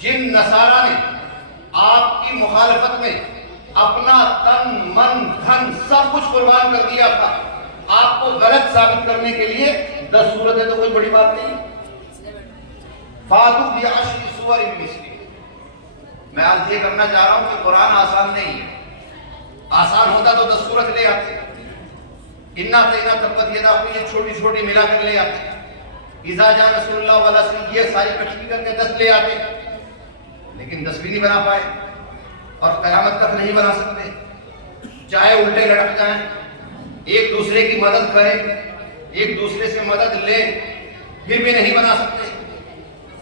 جن نصارہ نے آپ کی مخالفت میں اپنا تن من دھن سب کچھ قربان کر دیا تھا آپ کو غلط ثابت کرنے کے لیے 10 سورتیں تو کوئی بڑی بات نہیں. فاتو بعشر سور مثلہ. میں آج یہ کرنا چاہ رہا ہوں کہ قرآن آسان نہیں ہے. آسان ہوتا تو 10 سورت لے آتے. انا اعطیناک تبت یدا کو یہ چھوٹی چھوٹی ملا کر لے آتے. اذا جاء نصر اللہ والفتح یہ ساری اکٹھی کر کے 10 لے آتے. لیکن 10 بھی نہیں بنا پائے اور قیامت تک نہیں بنا سکتے. چاہے الٹے لٹک جائیں, ایک دوسرے کی مدد کریں, ایک دوسرے سے مدد لیں, پھر بھی نہیں بنا سکتے.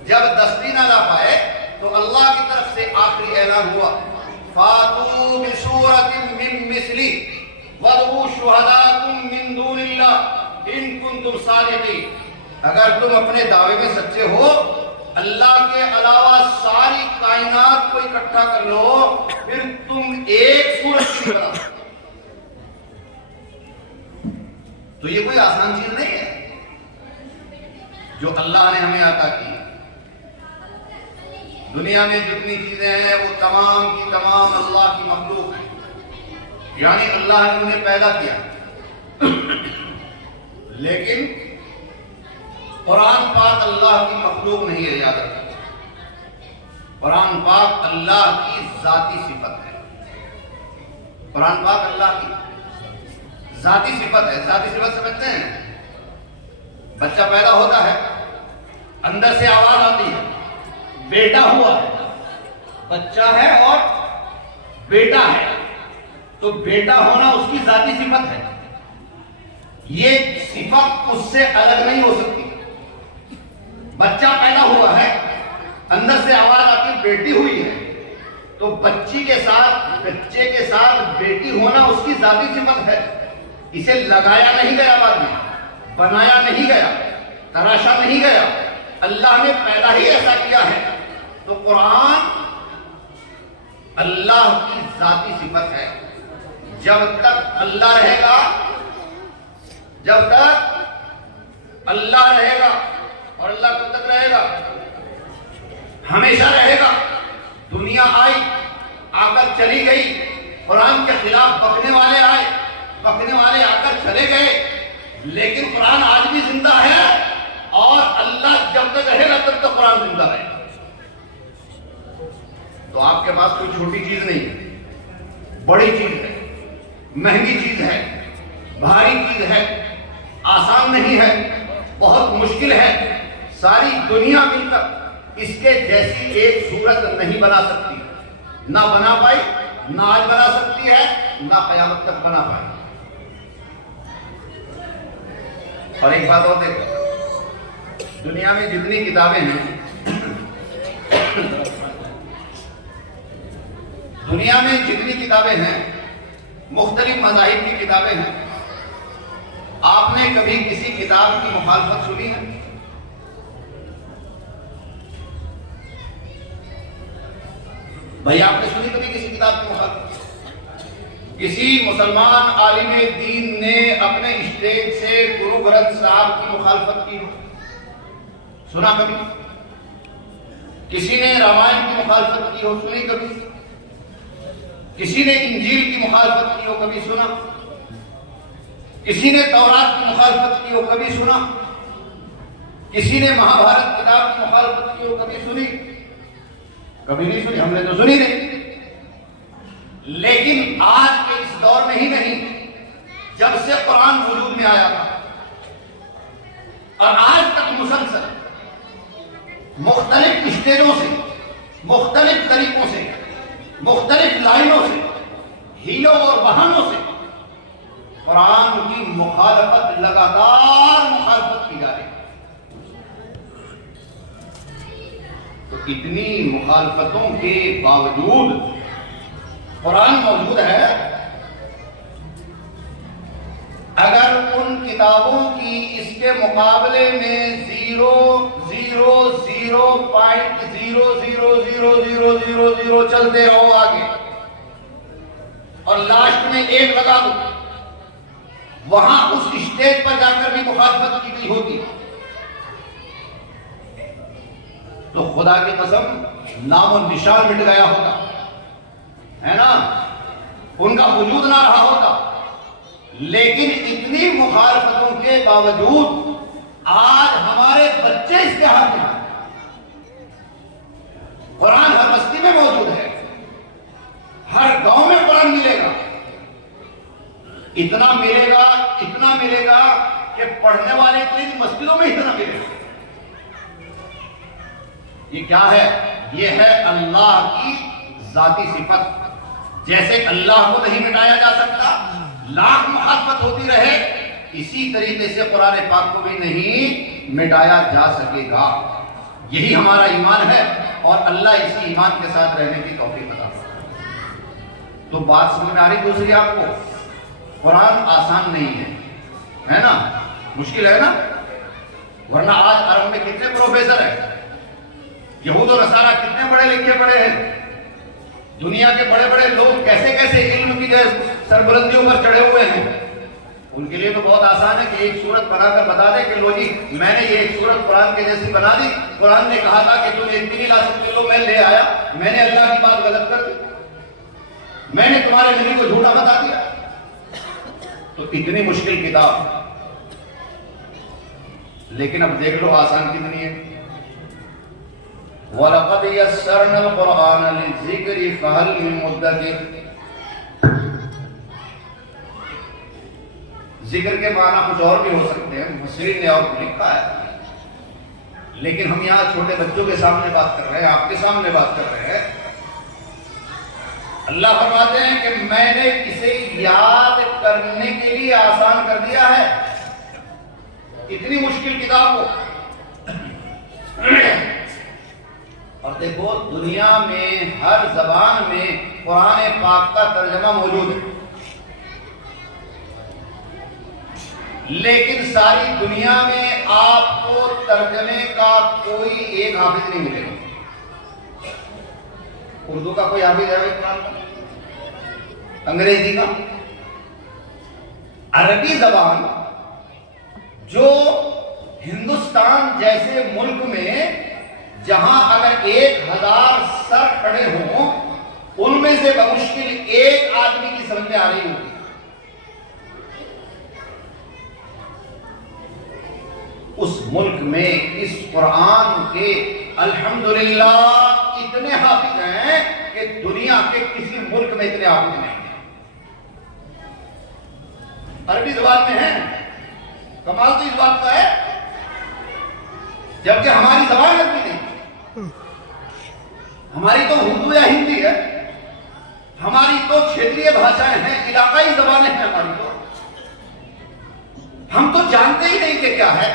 جب 10 بھی نہ لا پائے تو اللہ کی طرف سے آخری اعلان ہوا فاتو بسورۃ من مثلہ وادعوا شہداءکم من دون اللہ ان کنتم صادقین. اگر تم اپنے دعوے میں سچے ہو اللہ کے علاوہ ساری کائنات کو اکٹھا کر لو, پھر تم ایک سورت کی بنا. تو یہ کوئی آسان چیز نہیں ہے جو اللہ نے ہمیں عطا کی. دنیا میں جتنی چیزیں ہیں وہ تمام کی تمام اللہ کی مخلوق ہیں, یعنی اللہ نے انہیں پیدا کیا. لیکن قرآن پاک اللہ کی مخلوق نہیں ہے, یاد رکھیں. قرآن پاک اللہ کی ذاتی صفت ہے. قرآن پاک اللہ کی ذاتی صفت ہے. ذاتی صفت سمجھتے ہیں؟ بچہ پیدا ہوتا ہے, اندر سے آواز آتی ہے بیٹا ہوا ہے, بچہ ہے اور بیٹا ہے, تو بیٹا ہونا اس کی ذاتی صفت ہے. یہ صفت اس سے الگ نہیں ہو سکتی. بچہ پیدا ہوا ہے, اندر سے آواز آتی ہے بیٹی ہوئی ہے, تو بچے کے ساتھ بیٹی ہونا اس کی ذاتی صفت ہے. اسے لگایا نہیں گیا, بعد میں بنایا نہیں گیا, تراشا نہیں گیا, اللہ نے پیدا ہی ایسا کیا ہے. تو قرآن اللہ کی ذاتی صفت ہے. جب تک اللہ رہے گا, جب تک اللہ رہے گا, اور اللہ کب تک رہے گا؟ ہمیشہ رہے گا. دنیا آئی, آ کر چلی گئی, قرآن کے خلاف بکنے والے آئے, بکنے والے آ کر چلے گئے, لیکن قرآن آج بھی زندہ ہے, اور اللہ جب تک رہے گا تب تک قرآن زندہ رہے گا. تو آپ کے پاس کوئی چھوٹی چیز نہیں ہے, بڑی چیز ہے, مہنگی چیز ہے, بھاری چیز ہے, آسان نہیں ہے, بہت مشکل ہے. ساری دنیا مل کر اس کے جیسی ایک صورت نہیں بنا سکتی. نہ بنا پائی, نہ آج بنا سکتی ہے, نہ قیامت تک بنا پائے. اور ایک بات اور دیکھو, دنیا میں جتنی کتابیں ہیں, دنیا میں جتنی کتابیں ہیں, مختلف مذاہب کی کتابیں ہیں, آپ نے کبھی کسی کتاب کی مخالفت سنی ہے؟ بھائی آپ نے سنی کبھی کسی کتاب کی مخالفت؟ کسی مسلمان عالم دین نے اپنے اسٹیج سے گرو گرنتھ صاحب کی مخالفت کی ہو؟ سنا کبھی؟ کسی نے رامائن کی مخالفت کی ہو؟ سنی کبھی؟ کسی نے انجیل کی مخالفت کی ہو؟ کبھی سنا؟ کسی نے تورات کی مخالفت کی ہو؟ کبھی سنا؟ کسی نے مہابھارت کتاب کی مخالفت کی ہو؟ کبھی سنی؟ کبھی نہیں سنی, ہم نے تو سنی نہیں. لیکن آج کے اس دور میں ہی نہیں, جب سے قرآن وجود میں آیا تھا اور آج تک مسلسل مختلف اسٹیجوں سے, مختلف طریقوں سے, مختلف لائنوں سے, ہیلوں اور بہانوں سے قرآن کی مخالفت, لگاتار مخالفت کی جا رہی ہے. تو اتنی مخالفتوں کے باوجود قرآن موجود ہے. اگر ان کتابوں کی اس کے مقابلے میں 0.000000 چلتے رہو آگے, اور لاسٹ میں 1 لگا دو, وہاں اس اسٹیج پر جا کر بھی مخالفت کی گئی ہوتی. تو خدا کی قسم نام و نشان مٹ گیا ہوتا ہے نا، ان کا وجود نہ رہا ہوتا. لیکن اتنی مخالفتوں کے باوجود آج ہمارے بچے اس کے ہاتھ میں ہیں. قرآن ہر بستی میں موجود ہے، ہر گاؤں میں قرآن ملے گا. اتنا ملے گا کہ پڑھنے والے اتنی مسجدوں میں اتنا ملے گا. یہ کیا ہے؟ یہ ہے اللہ کی ذاتی صفت. جیسے اللہ کو نہیں مٹایا جا سکتا، لاکھ مخالفت ہوتی رہے، اسی طریقے سے قرآن پاک کو بھی نہیں مٹایا جا سکے گا. یہی ہمارا ایمان ہے اور اللہ اسی ایمان کے ساتھ رہنے کی توفیق عطا فرمائے. تو بات سمجھ میں آ رہی دوسری آپ کو؟ قرآن آسان نہیں ہے نا، مشکل ہے نا. ورنہ آج عرب میں کتنے پروفیسر ہیں، یہود و نصارہ کتنے پڑھے لکھے پڑے ہیں، دنیا کے بڑے بڑے لوگ کیسے کیسے علم کی سربلندیوں پر چڑھے ہوئے ہیں. ان کے لیے تو بہت آسان ہے کہ ایک صورت بنا کر بتا دے کہ لو جی میں نے یہ ایک صورت قرآن کے جیسی بنا دی، قرآن نے کہا تھا کہ تم ایک بھی نہیں لا سکتے، لو میں لے آیا، میں نے اللہ کی بات غلط کر دی، میں نے تمہارے نبی کو جھوٹا بتا دیا. تو اتنی مشکل کتاب، لیکن اب دیکھ لو آسان کتنی ہے. وَلَقَدْ يَسَّرْنَا الْقُرْآنَ لِلذِّكْرِ فَهَلْ مِن مُدَّكِرٍ. ذکر کے معنی کچھ اور بھی ہو سکتے ہیں، مفسرین نے اور لکھا ہے، لیکن ہم یہاں چھوٹے بچوں کے سامنے بات کر رہے ہیں، آپ کے سامنے بات کر رہے ہیں. اللہ فرماتے ہیں کہ میں نے اسے یاد کرنے کے لیے آسان کر دیا ہے. اتنی مشکل کتاب کو. اور دیکھو دنیا میں ہر زبان میں قرآن پاک کا ترجمہ موجود ہے، لیکن ساری دنیا میں آپ کو ترجمے کا کوئی ایک حافظ نہیں ملے گا. اردو کا کوئی حافظ ہے قرآن کا؟ انگریزی کا؟ عربی زبان جو ہندوستان جیسے ملک میں جہاں اگر 1000 سر کھڑے ہوں ان میں سے بمشکل ایک آدمی کی سمجھ میں آ رہی ہوگی. اس ملک میں اس قرآن کے الحمدللہ اتنے حافظ ہیں کہ دنیا کے کسی ملک میں اتنے حافظ نہیں ہیں. عربی زبان میں ہیں. کمال تو اس بات کا ہے، جبکہ ہماری زبان عربی نہیں، ہماری تو اردو یا ہندی ہے، ہماری تو چھیتریہ بھاشائیں ہیں، علاقائی زبانیں ہیں ہماری. تو ہم تو جانتے ہی نہیں کہ کیا ہے.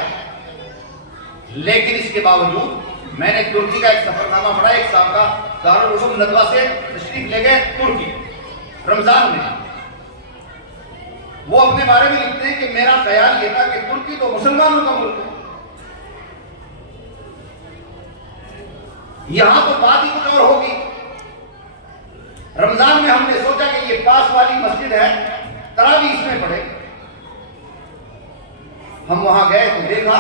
لیکن اس کے باوجود میں نے ترکی کا ایک سفر نامہ پڑھا. ایک صاحب کا دارالعلوم ندوہ سے تشریف لے گئے ترکی رمضان میں. وہ اپنے بارے میں لکھتے ہیں کہ میرا خیال یہ تھا کہ ترکی تو مسلمانوں کا ملک ہے، یہاں تو بات ہی کچھ اور ہوگی. رمضان میں ہم نے سوچا کہ یہ پاس والی مسجد ہے، تراویح اس میں پڑھے. ہم وہاں گئے تو دیکھا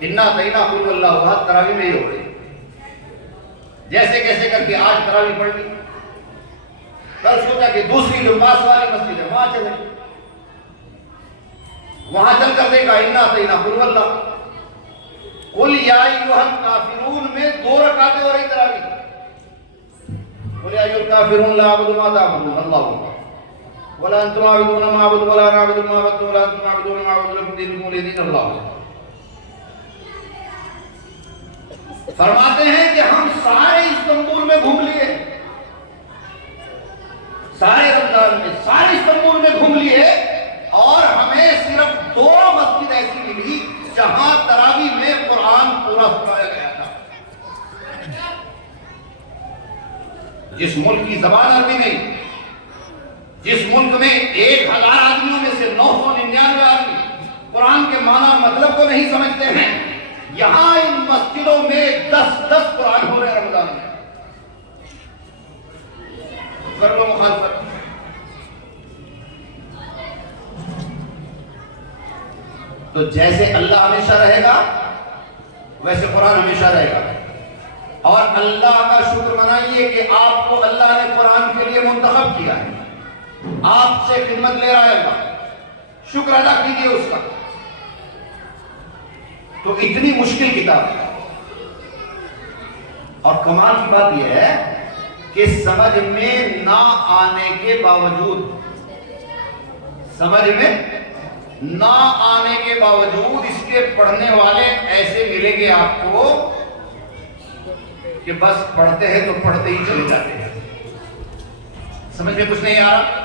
انا تینا قل اللہ احد تراویح میں ہی ہو رہی. جیسے کیسے کر کے آج تراویح پڑھ لی. کل سوچا کہ دوسری جو پاس والی مسجد ہے وہاں چلے. وہاں چل کر دیکھا انا تینا قل اللہ قل یا ایھا الکافرون میں 2 رکعتیں ہو رہی تراویح. قل یا ایھا الکافرون لا اعبد ما تعبدون اللہ ولا انتم عابدون ما اعبد ولا انا اعبد ما عبدتم ولا انتم عابدون ما اعبد لكم دينكم ولي دين اللہ. فرماتے ہیں کہ ہم سارے استنبول میں گھوم لیے، سارے رمضان میں سارے استنبول میں گھوم لیے، اور ہمیں صرف 2 مسجد ایسی ملی جہاں تراویح میں قرآن پورا سنایا گیا تھا. جس ملک کی زبان عربی نہیں، جس ملک میں 1000 آدمیوں میں سے 999 آدمی قرآن کے معنی مطلب کو نہیں سمجھتے ہیں، یہاں ان مسجدوں میں 10 قرآن ہو رہے ہیں رمضان میں. کر لو مخالفت. تو جیسے اللہ ہمیشہ رہے گا ویسے قرآن ہمیشہ رہے گا. اور اللہ کا شکر منائیے کہ آپ کو اللہ نے قرآن کے لیے منتخب کیا ہے, آپ سے خدمت لے رہا ہے اللہ, شکر ادا کیجیے اس کا. تو اتنی مشکل کتاب ہے, اور کمال کی بات یہ ہے کہ سمجھ میں نہ آنے کے باوجود, سمجھ میں نہ آنے کے باوجود اس کے پڑھنے والے ایسے ملیں گے آپ کو کہ بس پڑھتے ہیں تو پڑھتے ہی چلے جاتے ہیں, سمجھ میں کچھ نہیں آ رہا.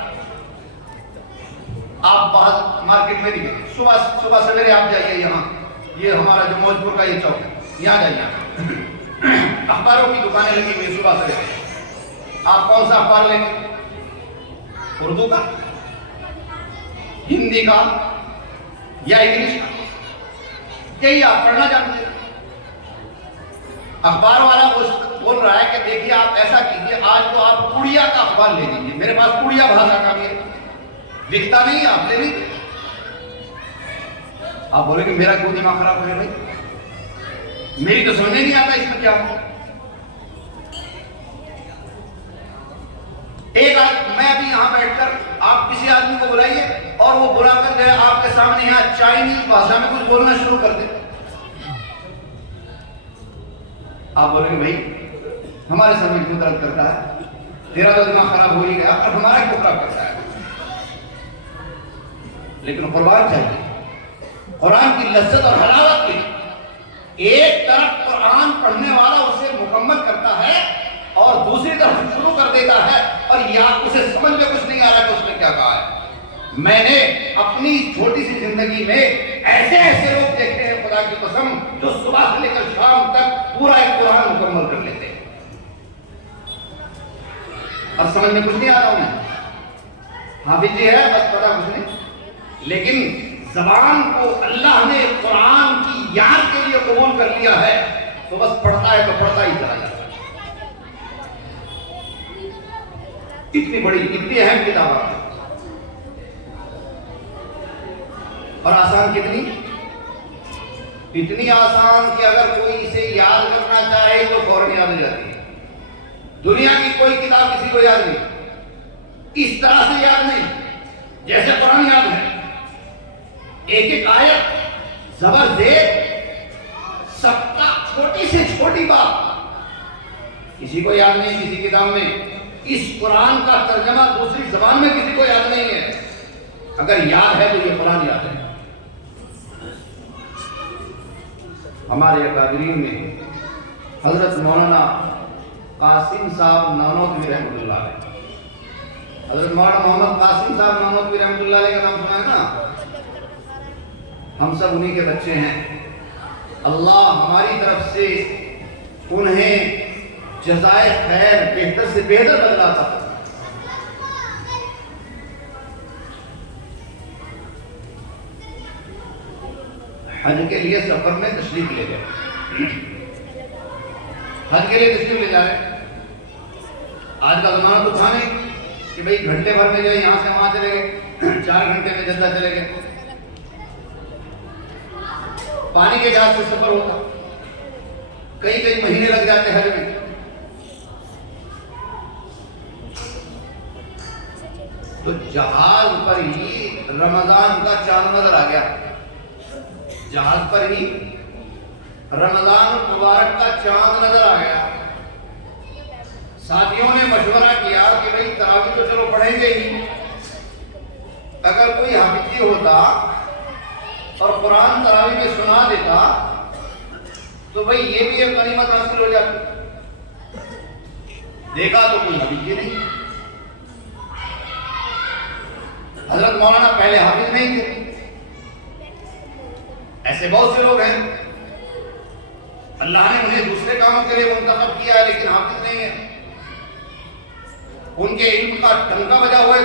آپ باہر مارکیٹ میں دیکھیں, صبح سویرے آپ جائیے, یہاں یہ ہمارا جو موجپور کا یہ چوک ہے, یہاں جائیے, اخباروں کی دکانیں لگی ہوئی صبح سویرے. آپ کون سا اخبار لیں گے؟ اردو کا, ہندی کا یا انگلش کا؟ یہی آپ پڑھنا چاہتے ہیں. اخبار والا بول رہا ہے کہ دیکھیے آپ ایسا کیجیے, آج تو آپ اڑیا کا اخبار لے لیجیے, میرے پاس اڑیا بھاشا کا بھی ہے, لکھتا نہیں ہے, آپ لے لیجیے. آپ بولیں کہ میرا کیوں دماغ خراب ہے بھائی, میری تو سمجھ نہیں آتا اس میں کیا ہے. ایک میں ابھی یہاں بیٹھ کر, آپ کسی آدمی کو بلائیے اور وہ بلا کر گئے آپ کے سامنے یہاں چائنیز بھاشا میں کچھ بولنا شروع کر دے, آپ بولیں گے بھائی ہمارے سر میں کیوں درد کرتا ہے, تیرا تو دماغ خراب ہو ہی گیا اور ہمارا کیوں خراب کرتا ہے. لیکن قرآن چاہیے, قرآن کی لذت اور حلاوت کی, ایک طرف قرآن پڑھنے والا اسے مکمل کرتا ہے اور دوسری طرف شروع کر دیتا ہے اور یا اسے سمجھ میں کچھ نہیں آ رہا کہ اس نے کیا کہا ہے. میں نے اپنی چھوٹی سی زندگی میں ایسے لوگ دیکھے ہیں خدا کی قسم, جو صبح سے لے کر شام تک پورا ایک قرآن مکمل کر لیتے ہیں اور سمجھ میں کچھ نہیں آ رہا انہیں. حافظ جی ہے بس پتا کچھ نہیں, لیکن زبان کو اللہ نے قرآن کی یاد کے لیے قبول کر لیا ہے تو بس پڑھتا ہے تو پڑھتا ہی چلا جاتا ہے. اتنی بڑی اتنی اہم کتاب ہے, اور آسان کتنی, اتنی آسان کہ اگر کوئی اسے یاد کرنا چاہے تو فوراً یاد ہو جاتی ہے. دنیا کی کوئی کتاب کسی کو یاد نہیں, اس طرح سے یاد نہیں جیسے قرآن یاد ہے. ایک ایک آیت زبر زیر, سبقہ, چھوٹی سے چھوٹی بات کسی کو یاد نہیں کسی کتاب میں. اس قرآن کا ترجمہ دوسری زبان میں کسی کو یاد نہیں ہے. اگر یاد ہے تو یہ قرآن یاد ہے. ہمارے اکابرین میں حضرت مولانا قاسم صاحب نانوتوی رحمۃ اللہ علیہ, حضرت مولانا محمد قاسم صاحب نانوتوی رحمۃ اللہ علیہ کا نام سنا ہے نا, ہم سب انہی کے بچے ہیں. اللہ ہماری طرف سے انہیں جزائے خیر بہتر سے بہتر بدلا تھا. حج کے لیے سفر میں تشریف لے گئے, حج کے لیے تشریف لے جا رہے ہیں. آج کا زمانہ تو تھا نہیں کہ بھئی گھنٹے بھر میں جو ہے یہاں سے وہاں چلے گئے, 4 گھنٹے میں جدہ چلے گئے. پانی کے جہاز سے سفر ہوتا, کئی مہینے لگ جاتے حج میں. تو جہاز پر ہی رمضان کا چاند نظر آ گیا, جہاز پر ہی رمضان مبارک کا چاند نظر آ گیا. ساتھیوں نے مشورہ کیا کہ بھئی تراویح تو چلو پڑھیں گے ہی, اگر کوئی حافظ ہوتا اور قرآن تراویح میں سنا دیتا تو بھئی یہ بھی ایک غنیمت حاصل ہو جاتی. دیکھا تو کوئی حافظ نہیں. حضرت مولانا پہلے حافظ نہیں تھے, ایسے بہت سے لوگ ہیں اللہ نے انہیں دوسرے کاموں کے لیے منتخب کیا ہے لیکن حافظ نہیں ہے. ان کے علم کا ٹنکا بجا ہوا ہے